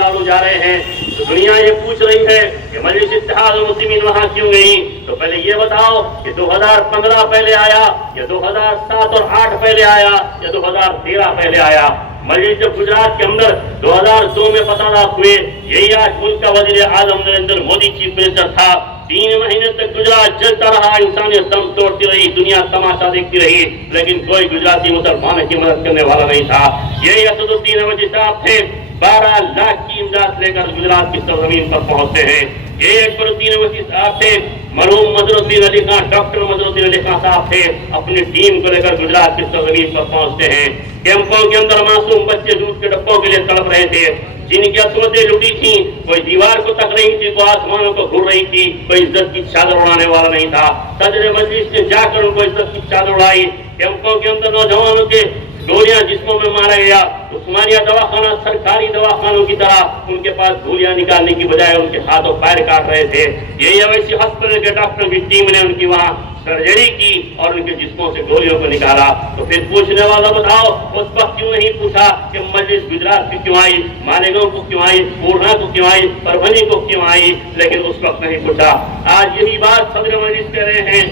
लालू जा रहे हैं तो दुनिया ये पूछ रही है कि मजलिस इत्तेहाद मुस्लिमीन वहां क्यों गई। तो पहले ये बताओ कि 2015 पहले आया या 2007 और 8 पहले आया या 2013 पहले आया। मजलिस जब गुजरात के अंदर 2002 में फसादात हुए, यही आज मुल्क का वजीर आजम नरेंद्र मोदी चीफ मिनिस्टर था। 3 महीने तक गुजरात जलता रहा, इंसानियत दम तोड़ती रही, दुनिया तमाशा देखती रही, लेकिन कोई गुजराती मुसलमान की मदद करने वाला नहीं था। यही असदुद्दीन अवैसी साहब थे, 12 लाख की इमदाद लेकर गुजरात की सरजमीन पर पहुंचते हैं। ये अकबरुद्दीन अवैसी साहब थे, मरहूम मजरुद्दीन अली खां, डॉक्टर मजरुद्दीन अली खां साहब थे, अपनी टीम को लेकर गुजरात की सरजमीन पर पहुंचते हैं। कैंपों के अंदर मासूम बच्चे दूध के डब्बों के लिए तड़प रहे थे, जिनकी असमतें लुटी थी, कोई दीवार को तक रही थी, कोई आसमानों को घूर रही थी, कोई इज्जत की चादर उड़ाने वाला नहीं था। सदर मजलिस ने जाकर उनको इज्जत की चादर उड़ाई। कैंपों के अंदर नौजवानों के गोलियां जिस्मों में मारा गया। उस्मानिया दवाखाना सरकारी दवाखानों की तरह उनके पास गोलियां निकालने की बजाय उनके हाथों पैर काट रहे थे। यही अवैसी हॉस्पिटल के डॉक्टर की टीम ने उनकी वहां सर्जरी की और उनके जिस्मों से गोलियों को निकाला। तो फिर पूछने वाला बताओ, उस वक्त क्यों नहीं पूछा कि मजलिस गुजरात की क्यों आई, मालेगांव को क्यों आई, पूर्णा को क्यों आई, परभनी को क्यों आई, लेकिन उस वक्त नहीं पूछा। आज यही बात सदर मजलिस कह रहे हैं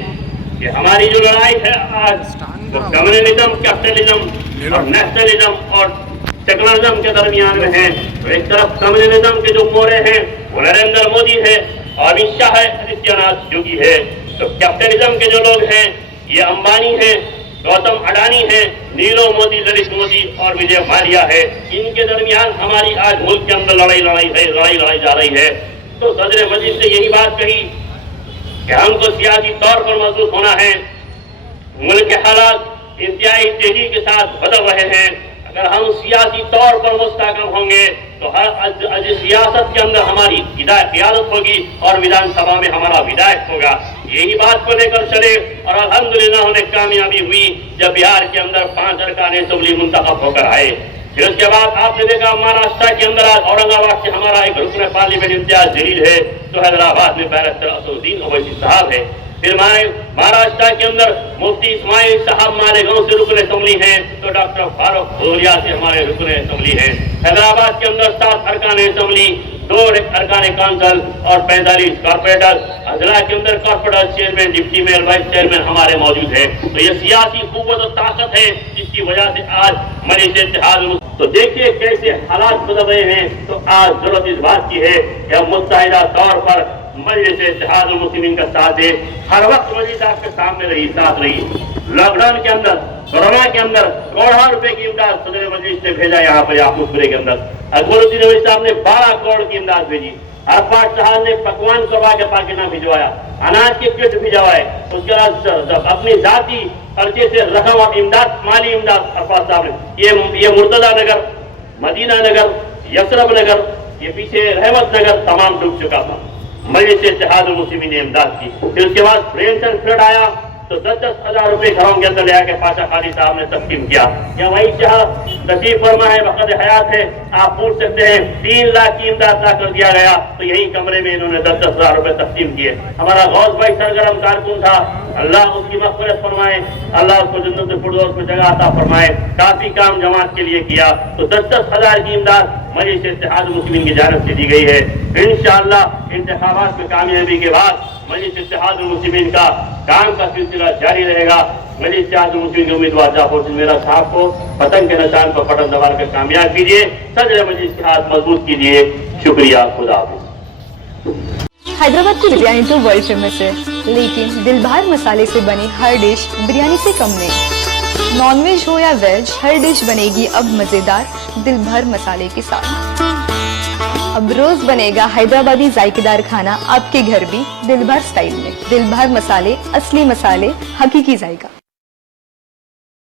कि हमारी जो लड़ाई है आज वो कम्युनलिज्म, कैपिटलिज्म और नेशनलिज्म और सेकुलरिज्म के दरमियान में है। तो एक तरफ कम्युनलिज्म के जो मोरे हैं वो नरेंद्र मोदी है, अमित शाह है, आदित्यनाथ योगी है। तो कैपिटलिज्म के जो लोग हैं ये अंबानी है, गौतम अडानी है, नीरव मोदी, ललित मोदी और विजय माल्या है। इनके दरमियान हमारी आज मुल्क के अंदर लड़ाई जा रही है। तो सदर मजलिस ने यही बात कही कि हमको सियासी तौर पर मजबूत होना है। मुल्क के हालात इंतहाई तेजी के साथ बदल रहे हैं। अगर हम सियासी तौर पर मुस्तहकम होंगे तो हर सियासत के अंदर हमारी क़ियादत होगी और विधानसभा में हमारा विधायक होगा। यही बात को लेकर चले और अल्हम्दुलिल्लाह उन्हें कामयाबी हुई जब बिहार के अंदर 5 अरकान असेंबली मुंतखब होकर आए। फिर उसके बाद आपने देखा महाराष्ट्र के अंदर आज औरंगाबाद से हमारा एक रुकन पार्लियामेंट इम्तियाज जलील है, तो हैदराबाद में बैरिस्टर असदुद्दीन अवैसी साहब है। फिर महाराष्ट्र के अंदर मुफ्ती इस्माइल साहब मालेगांव से रुकन असेंबली हैं, तो डॉक्टर फारूक भोलिया से हमारे रुकन असेंबली हैं। हैदराबाद के अंदर 7 अरकान असेंबली, 2 अरकान काउंसिल और 45 कॉर्पोरेटर, अजला के अंदर corporator chairman, deputy mayor, vice chairman हमारे मौजूद है। तो ये सियासी कुव्वत और ताकत है जिसकी वजह से आज मजलिस इत्तेहाद। तो देखिए कैसे हालात बदल रहे हैं। तो आज जरूरत इस बात की है कि हम मुत्तहिदा तौर पर मजलिस इत्तेहाद मुस्लिमीन का साथ दे। हर वक्त मजलिस आपके सामने रही, साथ रही। लॉकडाउन के अंदर, कोरोना के अंदर करोड़ों रुपए की इमदाद सदर मजलिस ने भेजा यहाँ पर याकूबपुरे के अंदर। अकबरुद्दीन अवैसी साहब ने 12 करोड़ की इमदाद भेजी। अरफात साहब ने पकवान करवा के पाकिस्तान भिजवाया, अनाज के किट भिजवाए। उसके बाद अपनी जाति खर्चे से रकम और इमदाद, माली इमदाद अरफात साहब ने ये मुर्तजा नगर, मदीना नगर, यसरब नगर, ये पीछे रहमत नगर तमाम डूब चुका था। मजलिस इत्तेहाद मुस्लिमीन ने इमदाद की। फिर उसके बाद फ्रेंच एंड फ्लड आया तो 10-10 हजार रुपए घरों के अंदर ले आके पाशा खाली साहब ने तस्लीम किया। या वही चाह तशरीफ फरमा है, वक़्त हयात है, आप पूछ सकते हैं 3 लाख की इमदाद ला कर दिया गया, तो यही कमरे में इन्होंने 10-10 हजार रुपए तस्लीम किए। हमारा गौस भाई सरगर्म कारकुन था, अल्लाह उसकी मग़फ़िरत फरमाए, अल्लाह उसको जन्नत फ़िरदौस में जगह अता फरमाए। काफी काम जमात के लिए किया। तो 10-10 हजार की इमदाद मजलिस इत्तेहाद मुस्लिमीन की जानिब से दी गई है। इंशाअल्लाह इंतखाबात में कामयाबी के बाद मजलिस इत्तेहाद मुस्लिमीन का काम का सिलसिला जारी रहेगा। मजलिस इत्तेहाद मुस्लिमीन के उम्मीदवार जाफर मेरा साहब को पतंग के निशान पर बटन दबा कर कामयाब कीजिए। सदर मजलिस के हाथ मजबूत कीजिए। शुक्रिया, खुदा हाफिज़। हैदराबाद की बिरयानी तो वर्ल्ड फेमस है, लेकिन दिलबहार मसाले से बनी हर डिश बिरयानी से कम नहीं। नॉनवेज हो या वेज, हर डिश बनेगी अब मजेदार दिलभर मसाले के साथ। अब रोज बनेगा हैदराबादी जायकेदार खाना आपके घर भी दिलभर स्टाइल में। दिलभर मसाले, असली मसाले, हकीकी जायका।